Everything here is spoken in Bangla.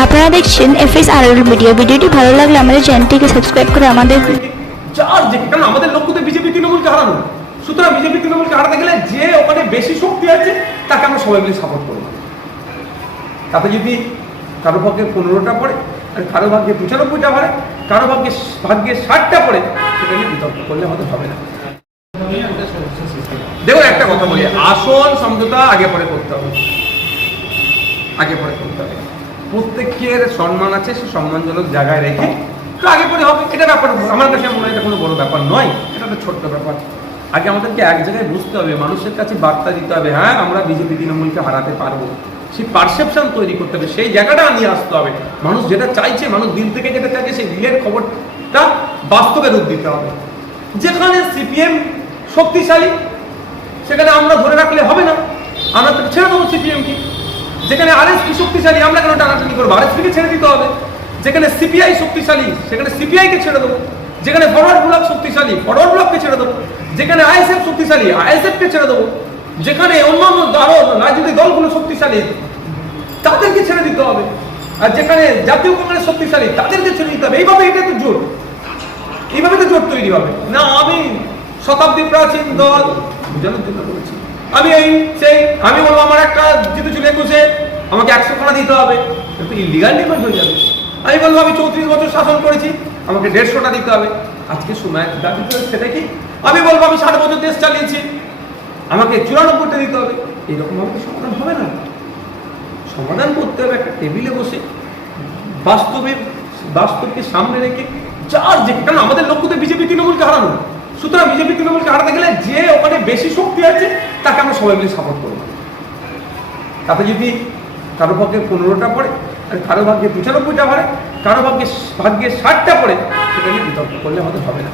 আপনারা দেখছেন এফএস আর ভিডিও ভিডিওটি ভালো লাগলে আমাদের চ্যানেলটিকে সাবস্ক্রাইব করে আমাদের যার যে কারণ আমাদের লক্ষ্য তো বিজেপি তৃণমূলকে হারানো। সুতরাং বিজেপি তৃণমূলকে হারাতে গেলে যে ওখানে বেশি শক্তি আছে, তাকে আমরা সবাই মিলে সাপোর্ট করব। তাতে যদি কারও ভাগ্যে পনেরোটা পড়ে আর কারও ভাগ্যে পঁচানব্বইটা পড়ে, কারও ভাগ্যে ভাগ্যে ষাটটা পড়ে, সেটা নিয়ে বিতর্ক করলে হয়তো হবে না। দেখুন, একটা কথা বলি, আসল সমঝোতা আগে পরে করতে হবে। আগে পরে করতে হবে। প্রত্যেকের সম্মান আছে, সে সম্মানজনক জায়গায় রেখে তো আগে পরে হবে এটা ব্যাপার, আমার কাছে মনে হয় এটা কোনো বড় ব্যাপার নয়, এটা একটা ছোট্ট ব্যাপার। আগে আমাদেরকে এক জায়গায় বুঝতে হবে, মানুষের কাছে বার্তা দিতে হবে হ্যাঁ আমরা বিজেপি তৃণমূলকে হারাতে পারব। সেই পারসেপশন তৈরি করতে হবে, সেই জায়গাটা নিয়ে আসতে হবে। মানুষ যেটা চাইছে, মানুষ দিল থেকে যেটা চাইছে, সেই দিলের খবরটা বাস্তবে রূপ দিতে হবে। যেখানে সিপিএম শক্তিশালী, সেখানে আমরা ধরে রাখলে হবে না। আমরা তো ছেড়ে দেবো সিপিএমকে। যেখানে আরএসপি শক্তিশালী, আমরা কেন টানাটানি করব ছেড়ে দিতে হবে। যেখানে সিপিআই শক্তিশালী, সেখানে সিপিআইকে ছেড়ে দেবো। যেখানে ফরওয়ার্ড ব্লক শক্তিশালী ফরওয়ার্ড ব্লককে ছেড়ে দেবো। যেখানে আইএসএফ শক্তিশালী আইএসএফকে ছেড়ে দেবো। যেখানে অন্যান্য আরও রাজনৈতিক দলগুলো শক্তিশালী, তাদেরকে ছেড়ে দিতে হবে। আর যেখানে জাতীয় কংগ্রেস শক্তিশালী, তাদেরকে ছেড়ে দিতে হবে। এইভাবে এটা তো জোর এইভাবে তো জোট তৈরি হবে। না, আমি শতাব্দী প্রাচীন দল আমি এই, সেই, আমি বলব আমার একটা জিতেছিল একুশে, আমাকে একশো খানা দিতে হবে। কিন্তু ইলিগাল ডিমান্ড হয়ে যাবে। আমি বলব, আমি চৌত্রিশ বছর শাসন করেছি, আমাকে দেড়শোটা দিতে হবে। আজকে সময় দাবি করে সেটা কি আমি বলব, আমি ষাট বছর দেশ চালিয়েছি। আমাকে চুরানব্বইটা দিতে হবে। এইরকম ভাবে তো সমাধান হবে না। সমাধান করতে হবে একটা টেবিলে বসে। বাস্তবের, বাস্তবকে সামনে রেখে যার যে কারণ আমাদের লক্ষ্য তো বিজেপি তৃণমূলকে হারানো। সুতরাং বিজেপি তৃণমূলকে হারাতে গেলে যে ওখানে বেশি শক্তি আছে, তাকে আমরা সবাই মিলে সাপোর্ট করব। তাতে যদি কারও ভাগ্যে পনেরোটা পড়ে আর কারও ভাগ্যে পঁচানব্বইটা পড়ে, কারও ভাগ্যে ভাগ্যে ষাটটা পড়ে, সেটা নিয়ে বিতর্ক করলে আমাদের হবে না।